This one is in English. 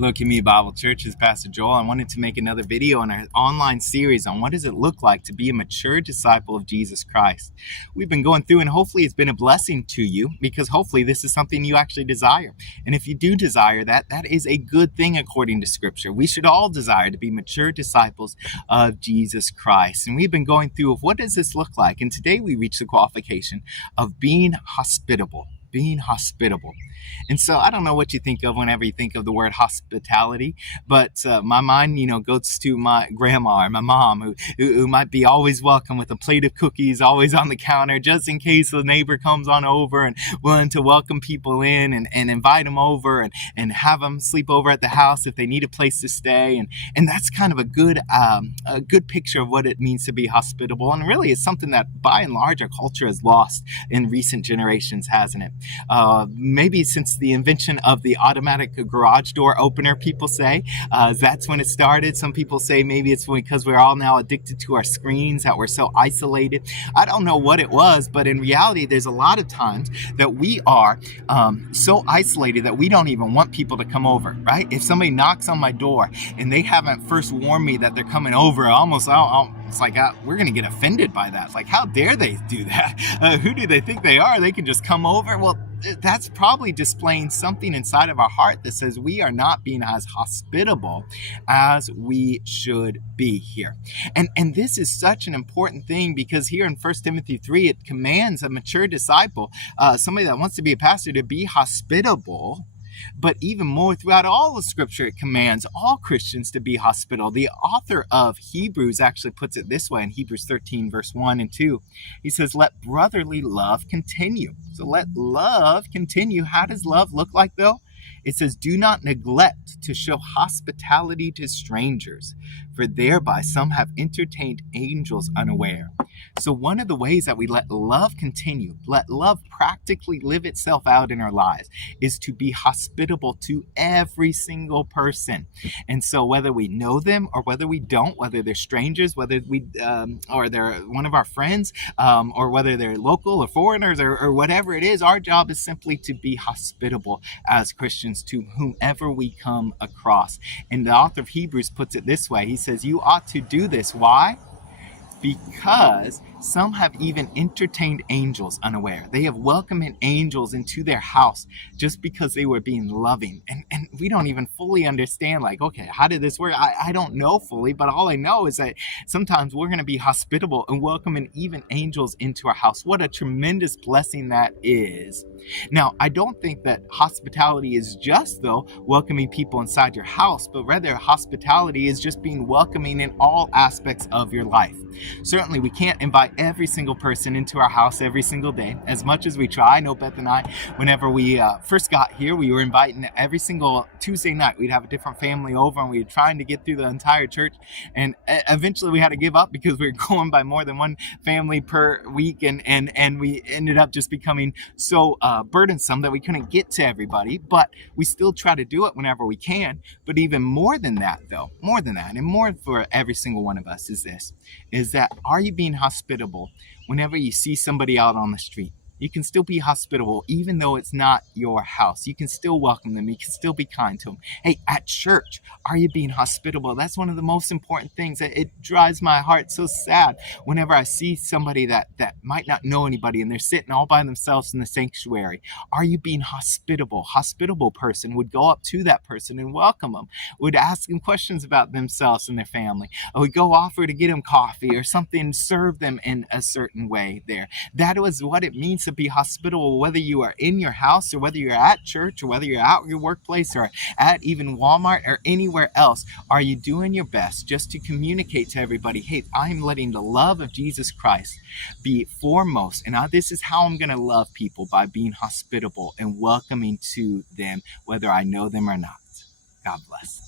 Look at Me Bible Church is Pastor Joel. I wanted to make another video in our online series on what does it look like to be a mature disciple of Jesus Christ. We've been going through, and hopefully it's been a blessing to you, because hopefully this is something you actually desire. And if you do desire that, that is a good thing according to Scripture. We should all desire to be mature disciples of Jesus Christ. And we've been going through of what does this look like? And today we reach the qualification of being hospitable. Being hospitable. And so I don't know what you think of whenever you think of the word hospitality, but my mind, goes to my grandma or my mom who might be always welcome with a plate of cookies always on the counter, just in case a neighbor comes on over, and willing to welcome people in and invite them over and have them sleep over at the house if they need a place to stay. And that's kind of a good picture of what it means to be hospitable. And really it's something that by and large our culture has lost in recent generations, hasn't it? Maybe since the invention of the automatic garage door opener, people say that's when it started. Some people say maybe it's because we're all now addicted to our screens, that we're so isolated. I don't know what it was, but in reality there's a lot of times that we are so isolated that we don't even want people to come over, right? If somebody knocks on my door and they haven't first warned me that they're coming over, it's like we're going to get offended by that. It's like, how dare they do that? Who do they think they are? They can just come over. Well, that's probably displaying something inside of our heart that says we are not being as hospitable as we should be here. And this is such an important thing, because here in 1 Timothy 3, it commands a mature disciple, somebody that wants to be a pastor, to be hospitable. But even more, throughout all of Scripture, it commands all Christians to be hospitable. The author of Hebrews actually puts it this way in Hebrews 13, verse 1 and 2. He says, let brotherly love continue. So let love continue. How does love look like, though? It says, do not neglect to show hospitality to strangers, for thereby some have entertained angels unaware. So one of the ways that we let love continue, let love practically live itself out in our lives, is to be hospitable to every single person. And so whether we know them or whether we don't, whether they're strangers, whether we or they're one of our friends, or whether they're local or foreigners or whatever it is, our job is simply to be hospitable as Christians to whomever we come across. And the author of Hebrews puts it this way. He says, you ought to do this. Why? Because some have even entertained angels unaware. They have welcomed angels into their house just because they were being loving. And we don't even fully understand, like, okay, how did this work? I don't know fully, but all I know is that sometimes we're going to be hospitable and welcoming even angels into our house. What a tremendous blessing that is. Now, I don't think that hospitality is just, though, welcoming people inside your house, but rather hospitality is just being welcoming in all aspects of your life. Certainly, we can't invite every single person into our house every single day, as much as we try. I know Beth and I, whenever we first got here, we were inviting every single Tuesday night. We'd have a different family over, and we were trying to get through the entire church. And eventually, we had to give up because we were going by more than one family per week, and we ended up just becoming so burdensome that we couldn't get to everybody. But we still try to do it whenever we can. But even more than that, though, more than that, and more for every single one of us is this, is that are you being hospitable whenever you see somebody out on the street? You can still be hospitable even though it's not your house. You can still welcome them. You can still be kind to them. Hey, at church, are you being hospitable? That's one of the most important things. It drives my heart so sad whenever I see somebody that might not know anybody and they're sitting all by themselves in the sanctuary. Are you being hospitable? Hospitable person would go up to that person and welcome them, would ask them questions about themselves and their family, or would go offer to get them coffee or something, serve them in a certain way there. That was what it means to be hospitable, whether you are in your house or whether you're at church or whether you're out your workplace or at even Walmart or anywhere else. Are you doing your best just to communicate to everybody, hey, I'm letting the love of Jesus Christ be foremost, and this is how I'm going to love people, by being hospitable and welcoming to them, whether I know them or not. God bless.